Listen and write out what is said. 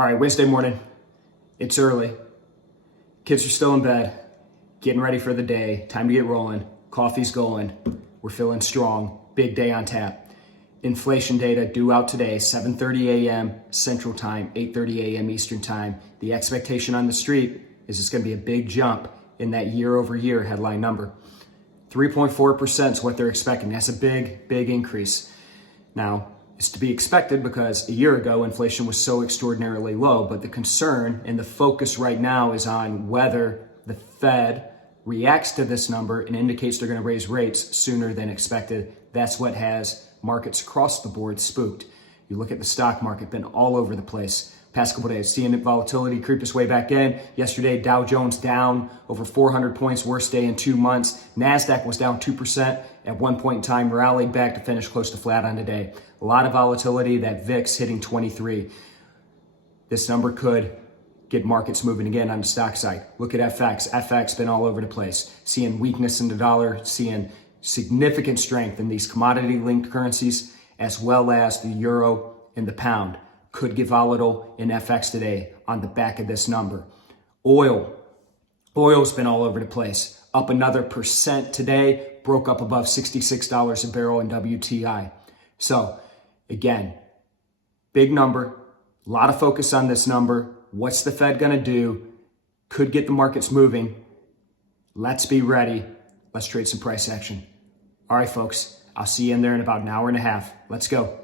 All right, Wednesday morning. It's early. Kids are still in bed, getting ready for the day. Time to get rolling. Coffee's going. We're feeling strong. Big day on tap. Inflation data due out today, 7:30 a.m. Central Time, 8:30 a.m. Eastern Time. The expectation on the street is it's going to be a big jump in that year-over-year headline number. 3.4% is what they're expecting. That's a big increase. Now, it's to be expected because a year ago, inflation was so extraordinarily low, but the concern and the focus right now is on whether the Fed reacts to this number and indicates they're going to raise rates sooner than expected. That's what has markets across the board spooked. You look at the stock market, been all over the place. Past couple of days, seeing volatility creep its way back in. Yesterday, Dow Jones down over 400 points, worst day in 2 months. Nasdaq was down 2% at one point in time, rallied back to finish close to flat on today. A lot of volatility, that VIX hitting 23. This number could get markets moving again on the stock side. Look at FX. FX been all over the place. Seeing weakness in the dollar, seeing significant strength in these commodity-linked currencies, as well as the euro and the pound. Could get volatile in FX today on the back of this number. Oil's been all over the place. Up another % today, broke up above $66 a barrel in WTI. So again, big number, a lot of focus on this number. What's the Fed gonna do? Could get the markets moving. Let's be ready. Let's trade some price action. All right, folks, I'll see you in there in about an hour and a half. Let's go.